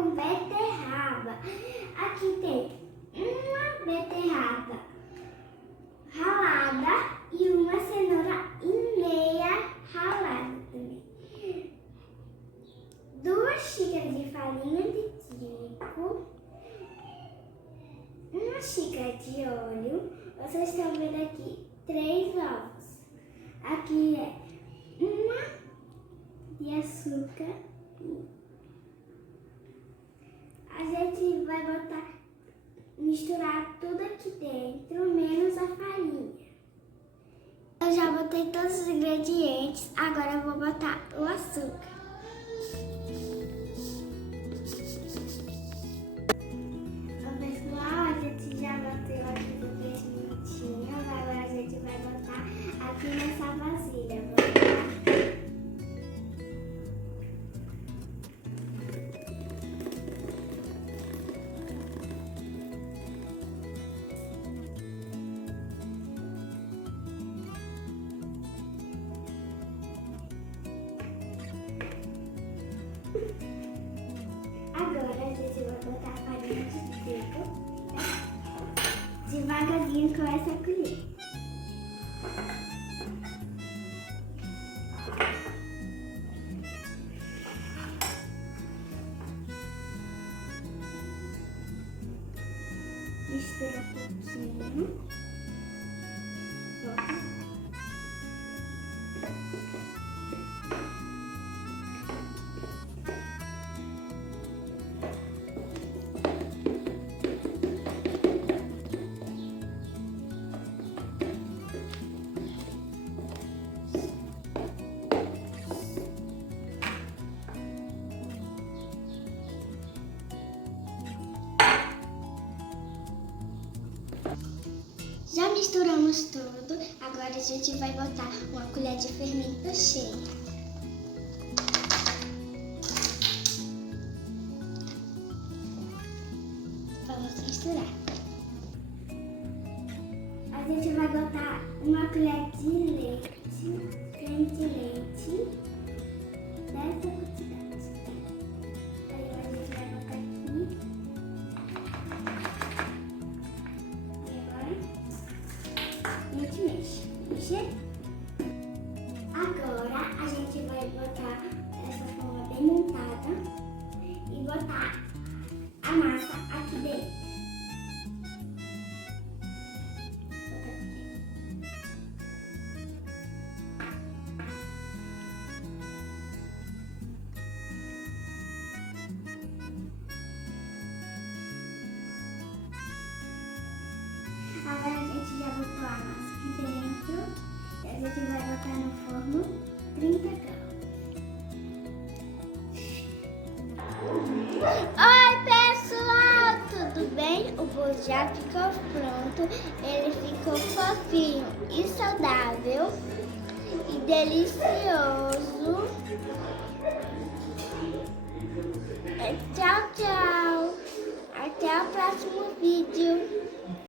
com beterraba. Aqui tem uma beterraba ralada e uma cenoura e meia ralada também. 2 xícaras de farinha de trigo, 1 xícara de óleo. Vocês estão vendo aqui 3 ovos. Aqui é 1 de açúcar. A gente vai misturar tudo aqui dentro, menos a farinha. Eu já botei todos os ingredientes, agora eu vou botar o açúcar. Pessoal, a gente já bateu aqui por 3 minutinhos, agora a gente vai botar aqui nessa vasilha. Agora a gente vai botar a farinha de trigo devagarzinho com essa colher. Mistura um pouquinho. Bota. Já misturamos tudo, agora a gente vai botar uma colher de fermento cheia. Vamos misturar. A gente vai botar uma colher de leite, creme de leite, dessa quantidade. Aí a gente vai botar aqui. A gente mexe. Agora a gente vai botar essa forma bem montada e botar a massa aqui dentro. Agora a gente já botou a massa aqui dentro e a gente vai botar no forno 30 graus. Oi pessoal, tudo bem? O bolo já ficou pronto, ele ficou fofinho e saudável e delicioso. Tchau, tchau! Até o próximo vídeo!